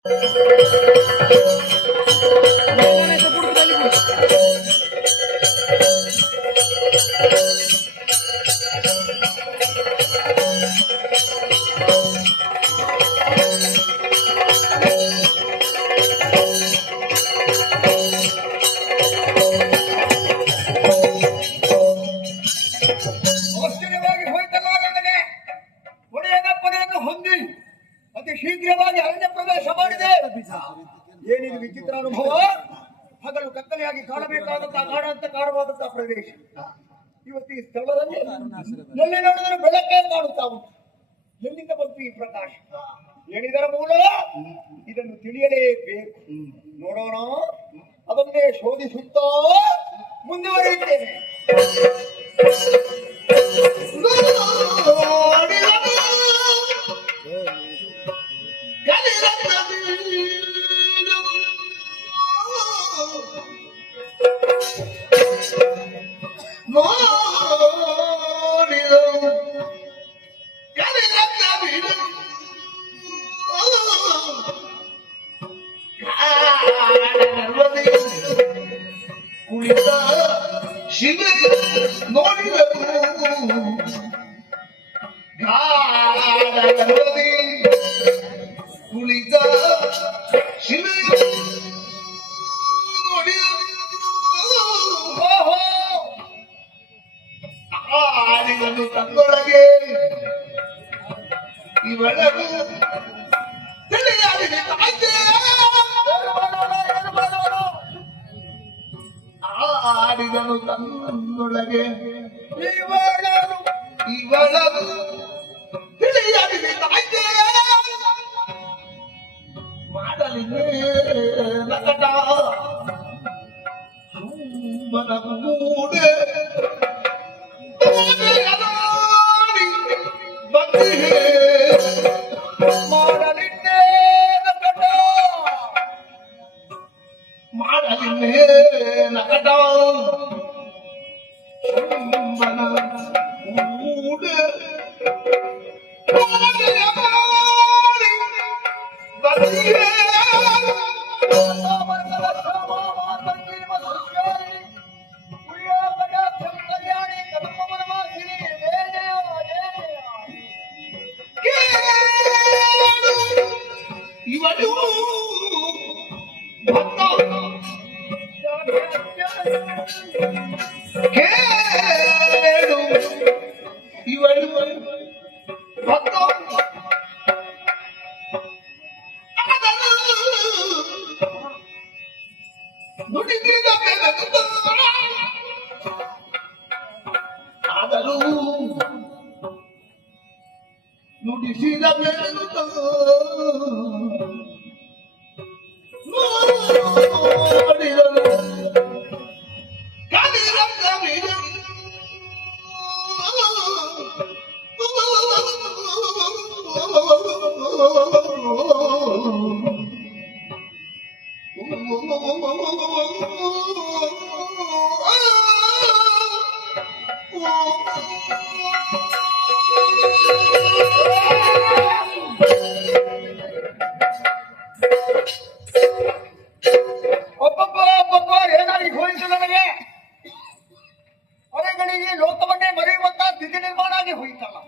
ಆಶ್ಚರ್ಯವಾಗಿ ಹೋಯ್ತಲ್ಲ ನನಗೆ. ಒಡೆಯನ ಪದೆಯನ್ನು ಹೊಂದಿ ಅತಿ ಶೀಘ್ರವಾಗಿ ಅರಣ್ಯ ಪ್ರವೇಶ ಮಾಡಿದೆ. ಏನಿದು ವಿಚಿತ್ರ ಅನುಭವ. ಹಗಲು ಕತ್ತಲೆಯಾಗಿ ಕಾಣಬೇಕಾದಂತಹ ಕಾಣಂತ ಕಾಣವಾದಂತಹ ಪ್ರದೇಶ ಇವತ್ತು ಈ ಸ್ಥಳದಲ್ಲಿ ಎಲ್ಲಿ ನೋಡಿದರೆ ಬೆಳಕೇ ಕಾಣುತ್ತಾ ಉಂಟು. ಎಲ್ಲಿಂದ ಬಂತು ಈ ಪ್ರಕಾಶ? ಏನಿದರ ಮೂಲ? ಇದನ್ನು ತಿಳಿಯಲೇಬೇಕು. ನೋಡೋಣ, ಅದನ್ನೇ ಶೋಧಿಸುತ್ತಾ ಮುಂದುವರಿಯುತ್ತೇನೆ. ಶಿವ ನೋಡಿದರು ಕುಳಿತ ಶಿವ ಆಡಿದನು ತನ್ನೊಳಗೆ ಇವಳವು ತಿಳಿಯಾಡಿದೆ ಆಡಿದನು ತನ್ನೊಳಗೆ ಇವಳವು ತಿಳಿಯಾಡಿದೆ ಮಾಡಲಿನೇ ನಕಟ ಸುಮ್ಮನ ಮೂಡೆ ಮಾಡಲಿನೇ ನಕಟ ಸುಮ್ಮನ ಮೂಡೆ ಇವಳು ಕೇಳು ಇವಳು ಭಕ್ತ ನುಡಿದಿದ ಆದರೂ ನುಡಿಸಿದ ಬೆಳಗುತ್ತ ನೋಡಿದನು ಕಲಿರಂಗ ಬಿಡು ಒಬ್ಬೊಬ್ಬ ಏನಾಗಿ ಹೋಯಿತು ನನಗೆ. ಅರೆಗಳಿಗೆ ಲೋಕವನ್ನೇ ಮರೆಯುವಂತಹ ಸ್ಥಿತಿ ನಿರ್ಮಾಣ ಆಗಿ ಹೋಯಿತಲ್ಲ.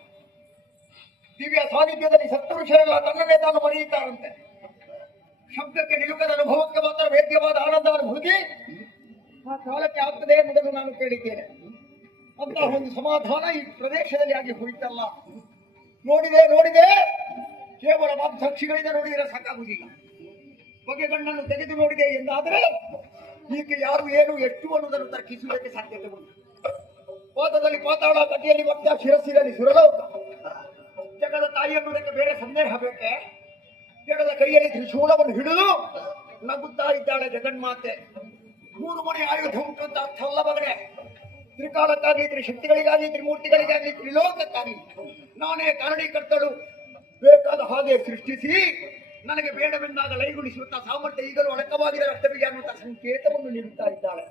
ದಿವ್ಯ ಸಾನ್ನಿಧ್ಯದಲ್ಲಿ ಸತ್ಪುರುಷರೆಲ್ಲ ತನ್ನನ್ನೇ ತಾನು ಮರೆಯುತ್ತಾರಂತೆ. ಶಬ್ದಕ್ಕೆ ನಿಲುಕದ ಅನುಭವಕ್ಕೆ ಮಾತ್ರ ವೇದ್ಯವಾದ ಆನಂದ ಅನುಭೂತಿ ಆ ಕಾಲಕ್ಕೆ ಆಗ್ತದೆ ಎಂಬುದನ್ನು ನಾನು ಕೇಳಿದ್ದೇನೆ. ಅಂತಹ ಒಂದು ಸಮಾಧಾನ ಈ ಪ್ರದೇಶದಲ್ಲಿ ಆಗಿ ಹೋಯಿತಲ್ಲ. ನೋಡಿದೆ ಕೇವಲ ಮಾಂಸಾಕ್ಷಿಗಳಿಂದ ನೋಡಿದರೆ ಸಾಕಾಗುವುದಿಲ್ಲ. ಬಗೆಗಣ್ಣನ್ನು ತೆಗೆದು ನೋಡಿದೆ ಎಂದಾದರೆ ಈಕೆ ಯಾರು ಏನು ಎಷ್ಟು ಅನ್ನುವುದನ್ನು ತರ್ಕಿಸುವುದಕ್ಕೆ ಸಾಧ್ಯತೆ ಉಂಟು. ಪಾದದಲ್ಲಿ ಪಾತಾಳ, ಕಟ್ಟಿಯಲ್ಲಿ ಮತ್ತ, ಶಿರಸ್ಸಿನಲ್ಲಿ ಸುರಲೋಕ. ಜಗದ ತಾಯಿ ಅನ್ನುವುದಕ್ಕೆ ಬೇರೆ ಸಂದೇಹ ಬೇಕೆ? ಎಡದ ಕೈಯಲ್ಲಿ ತ್ರಿಶೂಲವನ್ನು ಹಿಡಿದು ನಗುತ್ತಾ ಇದ್ದಾಳೆ ಜಗನ್ಮಾತೆ. 3 ಮನೆ ಆಯುಧ ಉಂಟು ಅಂತ ಅರ್ಥ ಅಲ್ಲ ಮಗನೇ. ತ್ರಿಕಾಲಕ್ಕಾಗಿ, ತ್ರಿಶಕ್ತಿಗಳಿಗಾಗಿ, ತ್ರಿಮೂರ್ತಿಗಳಿಗಾಗಿ, ತ್ರಿಲೋಕಕ್ಕಾಗಿ ನಾನೇ ಕಾರಣೀಕರ್ತಳು. ಬೇಕಾದ ಹಾಗೆ ಸೃಷ್ಟಿಸಿ ನನಗೆ ಬೇಡವೆಂದಾಗ ಲೈಗುಣಿಸುವಂತಹ ಸಾಮರ್ಥ್ಯ ಈಗಲೂ ಅಡಕವಾಗಿದ ರಕ್ತವಿಗೆ ಅನ್ನುವಂತಹ ಸಂಕೇತವನ್ನು ನೀಡುತ್ತಾ ಇದ್ದಾಳೆ.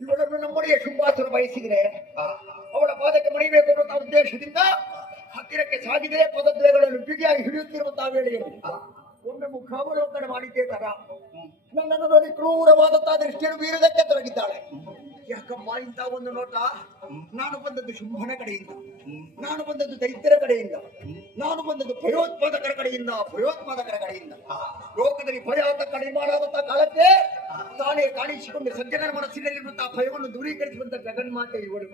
ಇವಳನ್ನು ನಮ್ಮೊಡೆಯ ಶುಂಭಾಸುರ ಬಯಸಿದರೆ ಅವಳ ಪಾದಕ್ಕೆ ಮಣಿಬೇಕು ಅನ್ನುವಂತಹ ಉದ್ದೇಶದಿಂದ ಹತ್ತಿರಕ್ಕೆ ಸಾಗಿದೆ. ಪದದ್ವಯಗಳನ್ನು ಬಿಗಿಯಾಗಿ ಹಿಡಿಯುತ್ತಿರುವಂತಹ ವೇಳೆಯಲ್ಲಿ ಒಮ್ಮೆ ಮುಖಾವಲೋಕನ ಮಾಡಿದ್ದೇ ತರ ನನ್ನನ್ನು ನೋಡಿ ಕ್ರೂರವಾದಂತಹ ದೃಷ್ಟಿಯನ್ನು ಬೀರುವುದಕ್ಕೆ ತೊಡಗಿದ್ದಾಳೆ. ಯಾಕಮ್ಮ ಇಂಥ ಒಂದು ನೋಟ? ನಾನು ಬಂದದ್ದು ಶುಂಭನ ಕಡೆಯಿಂದ, ನಾನು ಬಂದದ್ದು ದೈತ್ಯರ ಕಡೆಯಿಂದ, ನಾನು ಬಂದದ್ದು ಭಯೋತ್ಪಾದಕರ ಕಡೆಯಿಂದ. ಲೋಕದಲ್ಲಿ ಭಯ ಅಂತ ಕಡಿಮೆ ಮಾಡಾದಂತಹ ಕಾಲಕ್ಕೆ ತಾನೇ ಕಾಣಿಸಿಕೊಂಡು ಸಜ್ಜನರ ಮನಸ್ಸಿನಲ್ಲಿರುವಂತಹ ಭಯವನ್ನು ದೂರೀಕರಿಸುವಂತ ಜಗನ್ಮಾತೆ ಇವಳು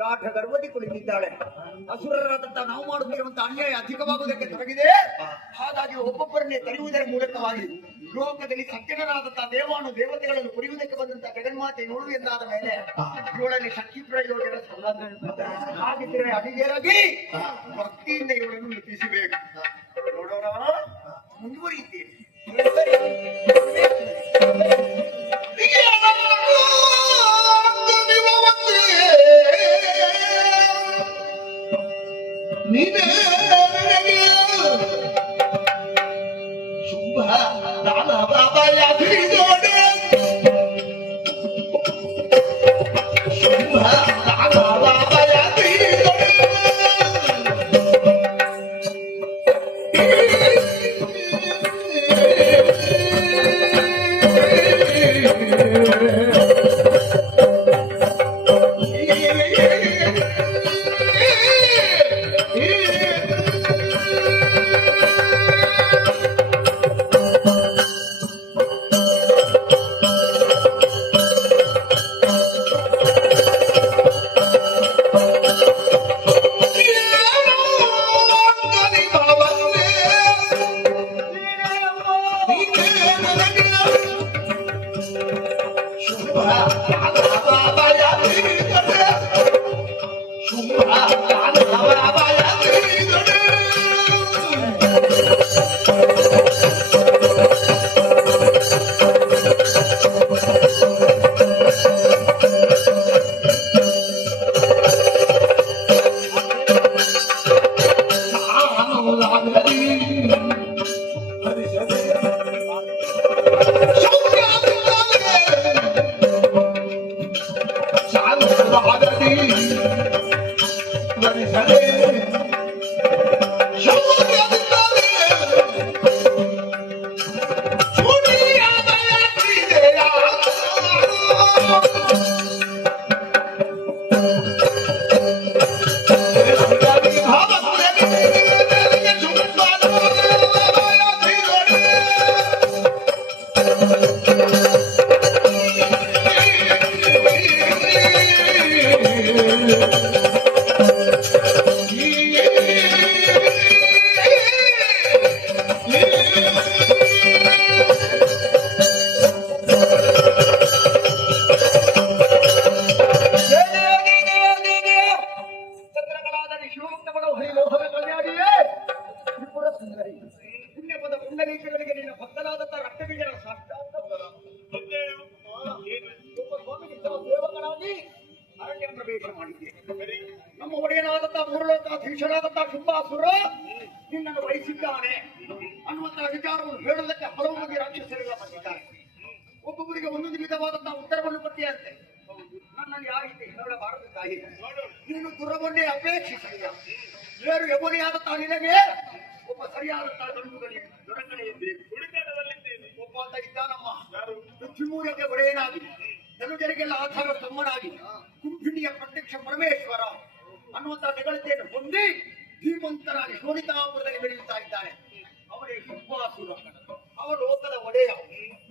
ಗಾಢ ಗರ್ವದಿ ಕುಳಿತಿದ್ದಾಳೆ. ಅಸುರರಾದಂತಹ ನಾವು ಮಾಡುತ್ತಿರುವಂತಹ ಅನ್ಯಾಯ ಅಧಿಕವಾಗುವುದಕ್ಕೆ ತೊಡಗಿದೆ. ಹಾಗಾಗಿ ಒಬ್ಬೊಬ್ಬರನ್ನೇ ತರುವುದರ ಮೂಲಕವಾಗಿ ಲೋಕದಲ್ಲಿ ಸಜ್ಜನರಾದಂತಹ ದೇವಾನು ದೇವತೆಗಳನ್ನು ಕುರಿಯುವುದಕ್ಕೆ ಬಂದಂತಹ ಜಗನ್ಮಾತೆ ನೋಡು ಎಂದಾದ ಮೇಲೆ ಇವಳಲ್ಲಿ ಶಕ್ತಿ ಪ್ರಯೋಜನ ಹಾಗಿದ್ದರೆ ಅಡಿಗೆರಾಗಿ ಭಕ್ತಿಯಿಂದ ಇವಳನ್ನು ಮೆಚ್ಚಿಸಬೇಕು. ನೋಡೋಣ, ಮುಂದುವರಿಯುತ್ತೇನೆ. ಶುಭ ದಾನ ಬಾಬಾ ಯಾತ್ರಿದೋಡೆ ಶುಭ ದಾನ ಬಾಬಾ ಯಾತ್ರಿದೋಡೆ ನಮ್ಮ ಒಡೆಯನಾದಂತಹ ಮೂರಲೋಕಾಧೀಶನಾದಂತಹ ಶುಂಭಾಸುರ ನಿನ್ನನ್ನು ವಹಿಸಿದ್ದಾನೆ ಅನ್ನುವಂತಹ ವಿಚಾರವನ್ನು ಹೇಳುವುದಕ್ಕೆ ಹಲವು ಮಂದಿ ರಾಕ್ಷಸರೆಲ್ಲ ಬಂದಿದ್ದಾರೆ. ಒಬ್ಬೊಬ್ಬರಿಗೆ ಒಂದೊಂದು ವಿಧವಾದಂತಹ ಉತ್ತರವನ್ನು ಕೊಟ್ಟಿಯಂತೆ. ನನ್ನಲ್ಲಿ ಯಾವ ರೀತಿ ಹೇಳಬಾರದು ತಾಯಿ, ನೀನು ಗುರುವನ್ನೇ ಅಪೇಕ್ಷಿಸಿದ ಬೇರು ಯಮುನಿಯಾದಂತಹ ನಿನಗೆ ಒಬ್ಬ ಸರಿಯಾದಂತಹ ದೊರಕನೆಯಬೇಕು. ಒಬ್ಬ ಅಂತ ಇದ್ದಾನಮ್ಮ, ಪೃಥ್ವಿಮೂಲಕ್ಕೆ ಒಡೆಯನಾಗಿ ಜನರಿಗೆಲ್ಲ ಆಧಾರ ಸ್ತಂಭನಾಗಿ ಕುಂಭಿಣಿಯ ಪ್ರತ್ಯಕ್ಷ ಪರಮೇಶ್ವರ ಅನ್ನುವಂತಹ ನಿಗಳತೆಯನ್ನು ಹೊಂದಿ ಧೀಮಂತನಾಗಿ ಶೋಣಿತಾಪುರದಲ್ಲಿ ಬೆಳೆಯುತ್ತಾ ಇದ್ದಾನೆ. ಅವರೇ ಶುಂಭಾಸುರ. ಅವ ಲೋಕದ ಒಡೆಯ,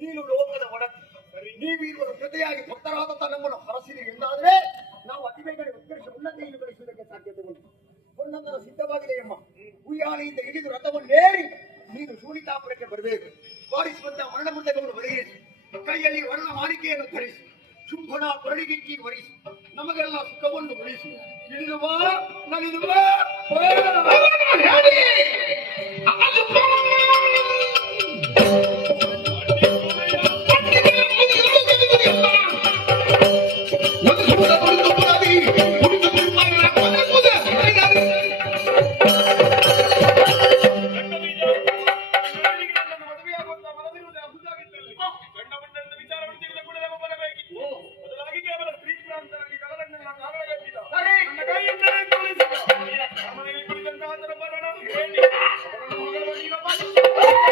ನೀನು ಲೋಕದ ಒಡತಿ. ನೀವಿರುವ ಜೊತೆಯಾಗಿ ಭಕ್ತರಾದಂತಹ ನಮ್ಮನ್ನು ಹರಸಿರಿ ಎಂದಾದ್ರೆ ನಾವು ಅತಿ ಬೇಗನೆ ಉತ್ಕರ್ಷ ಉನ್ನತಿಯನ್ನು ಗಳಿಸುವುದಕ್ಕೆ ಸಾಧ್ಯತೆ ಉಂಟು. ಹೊನ್ನಂತರ ಸಿದ್ಧವಾಗಿದೆ ಅಮ್ಮ. ಉಯ್ಯಾಲೆಯಿಂದ ಹಿಡಿದು ರಥವನ್ನೇರಿ ನೀನು ಶೋಣಿತಾಪುರಕ್ಕೆ ಬರಬೇಕು. ಬಾರಿಸುವಂತಹ ಮರಣ ಮುಂದೆಗಳನ್ನು ಬರೆಯಿಸಿ ಕೈಯಲ್ಲಿ ವರ್ಣ ಮಾಲಿಕೆಯನ್ನು ಧರಿಸಿ ಶುಂಭನ ಕೊರಳಿಗಿಕ್ಕಿ ವರಿಸಿ ನಮಗೆಲ್ಲ ಸುಖವನ್ನು ಉಳಿಸಿ ಇಳಿದುವ ನಲಿದುವ Hey!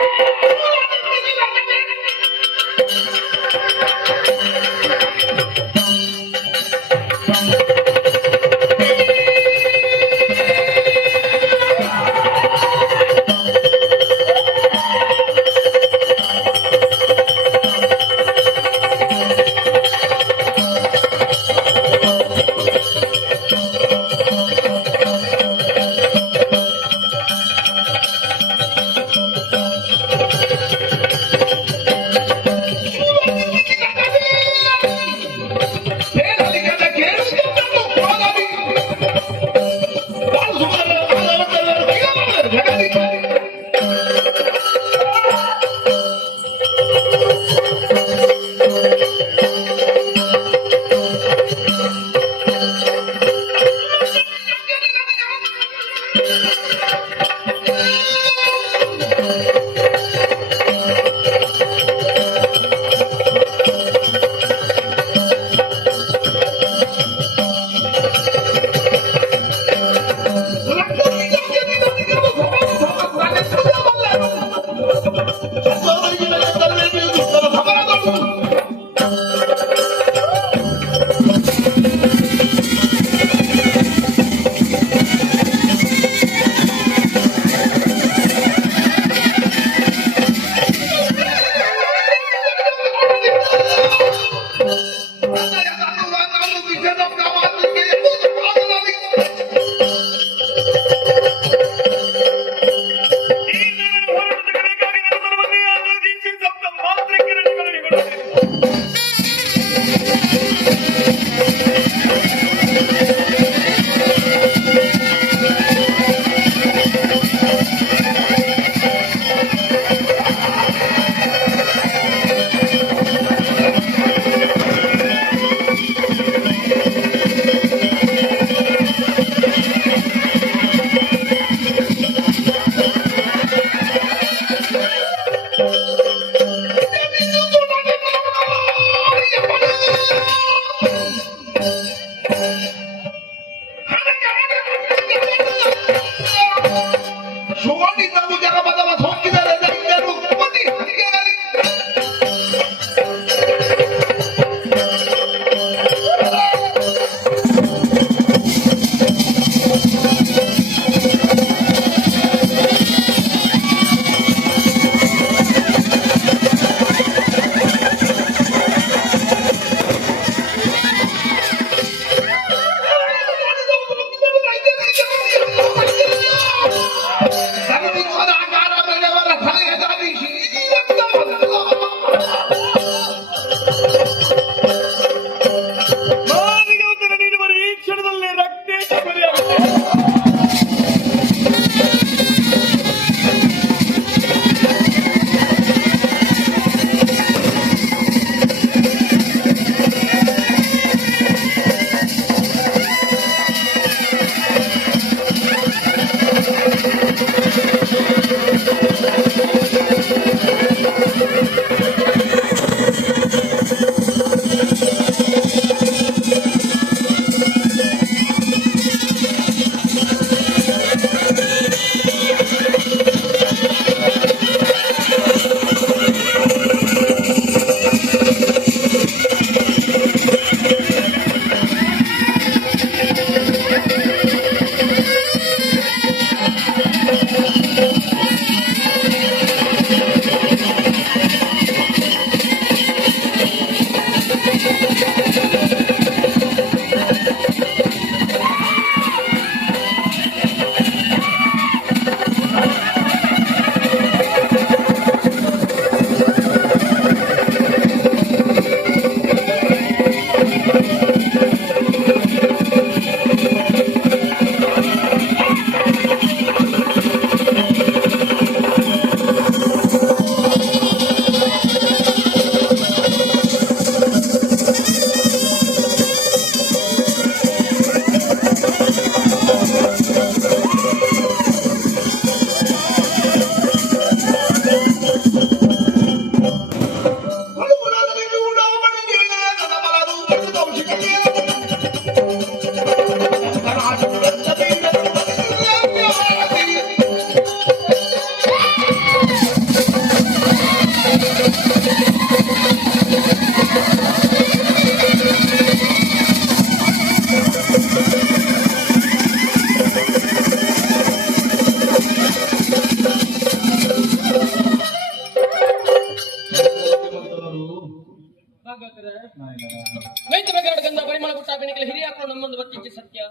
ಮೈತ್ರ ಗಂಧ ಪರಿಮಳ ಪುಟ್ಟಾಪಿ ನಿಕ್ಲ ಹಿರಿಯಾಕ್ಲು ನಮ್ಮೊಂದು ಬತ್ತಿಚ್ಚಿ ಸತ್ಯ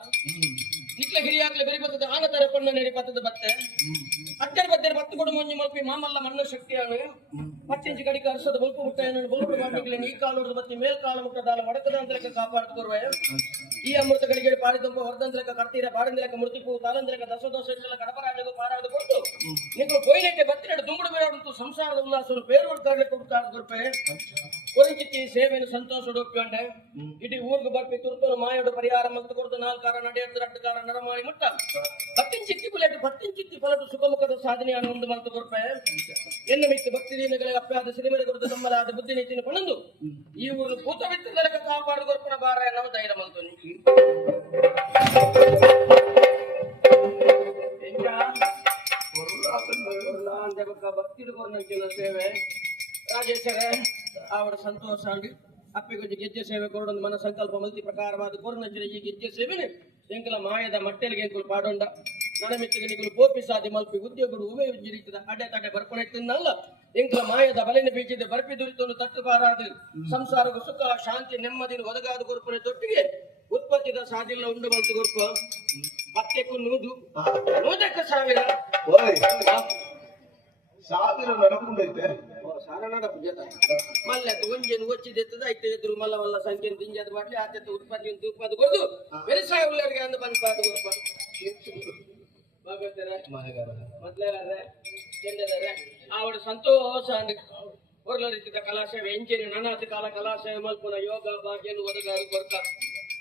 ನಿಕ್ಲ ಹಿರಿಯಾಕ್ಲೆ ಬರಿ ಬತ್ತದ ಆನತರ ಪಣ್ಣ ನೆರಿ ಪತ್ತದ ಬತ್ತೆ ಅಟ್ಟರ್ ಬತ್ತೇರ್ ಬತ್ತು ಕೊಡು ಮಂಜು ಮಲ್ಪಿ ಮಾಮಲ್ಲ ಮಣ್ಣು ಶಕ್ತಿಯಾನು ಪಚ್ಚಿಂಚಿ ಕಡಿಕ ಅರ್ಸದ ಬಲ್ಪು ಮುಟ್ಟಾಯನ ಬಲ್ಪು ಮಾಡಿಕ್ಲೆ ನೀ ಕಾಲುಡ್ದು ಬತ್ತಿ ಮೇಲ್ ಕಾಲು ಮುಟ್ಟದಾಲ ವಡಕದ ಅಂತಲಕ ಕಾಪಾಡ್ಕೊರ್ವೆ ಈ ಅಮೃತ ಕಡಿಗೆ ಪಾರಿದಂಪ ವರ್ಧಂತಲಕ ಕರ್ತೀರ ಪಾಡಂದಲಕ ಮೃತಿಪು ತಾಲಂದಲಕ ದಸದೋಷ ಕಡಪರಾಜಗೂ ಪಾರಾದ ಕೊಟ್ಟು ನಿಕ್ಲು ಕೊಯ್ನೆಟ್ಟೆ ಬತ್ತಿನಡು ದುಂಗುಡು ಬೇಡಂತೂ ಸಂಸಾರದ ಉಲ್ಲಾಸರು ಬೇರು ತರಲಿಕ್ಕೆ ಕೊಡ್ತಾರೆ ಗುರುಪೆ ಕೊರಿಂಚಿತ್ತಿ ಸೇವೆಯನ್ನು ಸಂತೋಷ ಡೊಪ್ಪಿಕೊಂಡೆ ಇಡೀ ಊರ್ಗು ಬರ್ಪಿ ತುರ್ತನು ಮಾಯೋಡು ಪರಿಹಾರ ಮತ್ತು ಕೊಡ್ದು ನಾಲ್ಕಾರ ನಡೆಯದ್ದು ರಟ್ಟಕಾರ ನರಮಾಳಿ ಮುಟ್ಟ ಬತ್ತಿಂಚಿತ್ತಿ ಪುಲೆಟ್ಟು ಬತ್ತಿಂಚಿತ್ತಿ ಪಲಟು ಸುಖಮುಖದ ಸಾಧನೆಯನ್ನು ಒಂದು ಮಂತು ಕೊರ್ಪೆ ಎನ್ನು ಮಿತ್ತು ಭಕ್ತಿ ದೀನಗಳಿಗೆ ಅಪ್ಪಾದ ಸಿರಿಮೆರೆ ಕೊಡ್ದು ತಮ್ಮಲಾದ ಬುದ್ಧಿ ನೀತಿನ ಪಣಂದು ಈ ಊರು ಭೂತವಿತ್ತದಲಕ ಕಾಪಾಡು ಕೊರ್ಪನ ಬಾರ ನಾವು ಧೈರ್ಯ ಮಂತುನಿ ಭಕ್ತಿ ಕೊರ್ನಂಕಿನ ಸೇವೆ ಸೇವೆ ರಾಜೇಶ್ವರ ಆವಡ ಸಂತೋಷ ಅಂಡಿ ಅಪ್ಪಿಗೊಂದು ಗೆಜ್ಜೆ ಸೇವೆ ಕೊರಡೊಂದು ಮನ ಸಂಕಲ್ಪ ಮಲ್ತಿ ಪ್ರಕಾರವಾದ ಕೋರ್ನಂಚಿನ ಈ ಗೆಜ್ಜೆ ಸೇವೆನೆ ಎಂಕಲ ಮಾಯದ ಮಟ್ಟೆಲಿಗೆ ಎಂಕುಲು ಪಾಡೊಂಡ ನನಮಿತ್ತಿಗೆ ನಿಗುಲು ಪೋಪಿಸಾದಿ ಮಲ್ಪಿ ಉದ್ಯೋಗರು ಉವೆ ಉಜ್ಜಿರಿತದ ಅಡ್ಡೆ ತಡೆ ಬರ್ಕೊಳೆತ್ತಿನಲ್ಲ ಎಂಕಲ ಮಾಯದ ಬಲೆನ ಬೀಜಿದ ಬರ್ಪಿ ದುರಿತೊಂದು ತಟ್ಟುಬಾರಾದ ಸಂಸಾರವು ಸುಖ ಶಾಂತಿ ನೆಮ್ಮದಿನ ಒದಗಾದ ಗುರುಪನೆ ತೊಟ್ಟಿಗೆ ಉತ್ಪತ್ತಿದ ಸಾಧಿಲ್ಲ ಉಂಡು ಮಲ್ತಿ ಗುರುಪ ಹತ್ತೆಕ್ಕೂ ನೂದಕ್ಕ ಸಾವಿರ ಓಯ್ ಸಾವಿರ ನಡ್ಕೊಂಡೈತೆ ಸಾರನಾಡ ಪೂಜಾತ ಮಲ್ಲತ್ತು ಒಂಜೇನು ಒಚ್ಚಿದೆತ್ತದ ಐತೆ ಎದುರು ಮಲ್ಲ ಮಲ್ಲ ಸಂಖ್ಯೆಯನ್ನು ತಿಂಜಾದ ಬಾಟ್ಲಿ ಆತ ಉತ್ಪತ್ತಿಯನ್ನು ತೂಪದು ಕೊಡು ವ್ಯವಸಾಯ ಉಳ್ಳವರಿಗೆ ಅಂದ ಬಂದು ಪಾದ ಗುರುಪ ಭಾಗವತರೇ ಮೊದಲೇ ಚೆಂದದರೆ ಆವಡ ಸಂತೋಷ ಅಂದ ಹೊರಲ ರೀತಿಯ ಕಲಾಸೇವೆ ಎಂಚಿನ ನನಾತಿ ಕಾಲ ಕಲಾಸೇವೆ ಮಲ್ಪುನ ಯೋಗ ಭಾಗ್ಯನು ಒದಗಾದು ಕೊರ್ಕ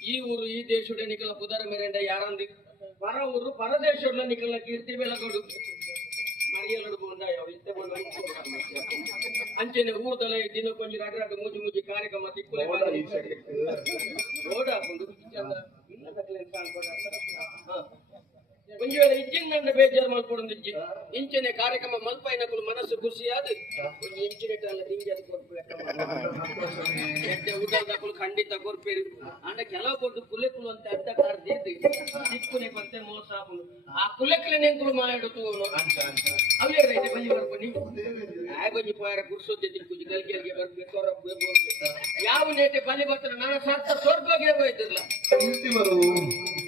ಈ ಊರು ಈ ದೇಶದ ನಿಖಲ ಪುದರ ಮೆರೆಂಡ ಯಾರಂದಿ ಪರ ಊರು ಪರದೇಶದ ನಿಖಲ ಕೀರ್ತಿ ಬೆಳಗೊಡು ಮರಿಯಲಡು ಬಂದ ಯಾವ ಇತ್ತೆ ಬಂದ ಅಂಚೆನೆ ಊರ್ದಲೆ ದಿನಕ್ಕೊಂಜಿ ರಡ್ರಾಡು ಮೂಜಿ ಮೂಜಿ ಕಾರ್ಯಕ್ರಮ ತಿಕ್ಕುಲೆ ರೋಡ್ ಹಾಕೊಂಡು ಇಲ್ಲ ತಕ್ಕಲೆ ಒಂದು ವೇಳೆ ಇಜ್ಜಿನ ಬೇಜಾರು ಮಲ್ಪೊಂದು ಇಜ್ಜಿ ಇಂಚಿನ ಕಾರ್ಯಕ್ರಮ ಮಲ್ಪೈನಕಲು ಮನಸ್ಸು ಖುಷಿಯಾದ ಒಂದು ಇಂಚಿನೆಟ್ ಅಲ್ಲ ತಿಂಜಿ ಅದು ಕೊಡ್ಬೇಕು ಊಟದಕ್ಕೂ ಖಂಡಿತ ಕೊರ್ಪೇರಿ ಅಂಡ ಕೆಲವು ಕೊಟ್ಟು ಕುಲೆಕುಲು ಅಂತ ಅಡ್ಡ ಕಾರ್ದಿದ್ದು ಸಿಕ್ಕುನೆ ಮತ್ತೆ ಮೋಸ ಹಾಕೊಂಡು ಆ ಕುಲೆಕಲೆ ನೆಂಕುಲು ಮಾಡಿಡುತ್ತು ಅವೇ ರೈತೆ ಬಲಿ ಬರ್ಬನಿ ಆಗೊಂಜಿ ಪೋಯರ ಗುಡ್ಸೋದೆ ದಿಕ್ಕುಜಿ ಗಲ್ಗೆಲ್ಗೆ ಬರ್ಬೇಕು ಯಾವ ನೇಟೆ ಬಲಿ ಬರ್ತಾರೆ ನಾನು ಸತ್ತ ಸ್ವರ್ಗಗೆ ಹೋಯ್ತಿರ್ಲ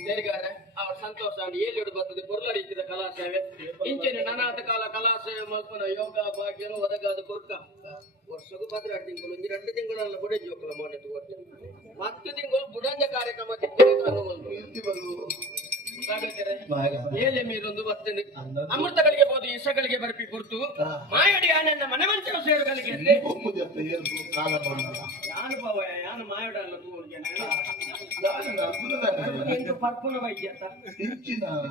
ಸೇರಿಗಾರ ಅವ್ರ ಸಂತೋಷ ಏಳಿಡು ಬರ್ತದೆ ಕೊರ್ಲ ರೀತಿಯ ಕಲಾಸೇವೆ ಇಂಚಿನ ನನಾದ ಕಾಲ ಕಲಾಸೇವೆ ಮಲ್ಪನ ಯೋಗ ಭಾಗ್ಯನು ಒದಗಾದ ಕೊರ್ಕ ವರ್ಷಕ್ಕೂ 16 ತಿಂಗಳು 2 ತಿಂಗಳಲ್ಲ ಬುಡೆ ಜೋಕಲ ಮಾಡಿದ್ದು ವರ್ಷ 10 ತಿಂಗಳು ಬುಡಂಜ ಕಾರ್ಯಕ್ರಮ ಏಲೆ ಮೀರೊಂದು ಬರ್ತದೆ ಅಮೃತಗಳಿಗೆ ಬೋದು ಇಸಗಳಿಗೆ ಬರ್ಪಿ ಕೊಡ್ತು ಮಾಯಡಿ ಆನನ್ನ ಮನೆ ಮಂಚವ ಸೇರುಗಳಿಗೆ ಅನುಭವ ಯಾನು ಮಾಯಡ ಅಲ್ಲ ಎಂಟು ಪರ್ಪುನ ವೈದ್ಯ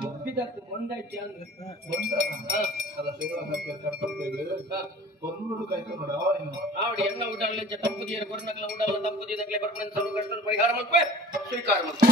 ಉಪ್ಪಿದತ್ತು ಒಂದೈತಿ ಅಂದ್ರೆ ಆವಡಿ ಎಲ್ಲ ಉಡಾಳೆ ತಪ್ಪುದಿಯರ ಕೊರ್ನಕಲ ಉಡಾಲ ತಪ್ಪುದಿಯದಕ್ಕೆ ಬರ್ಪನ ಸರ್ವ ಕಷ್ಟ ಪರಿಹಾರ ಮಲ್ಪೆ ಸ್ವೀಕಾರ ಮಲ್ಪೆ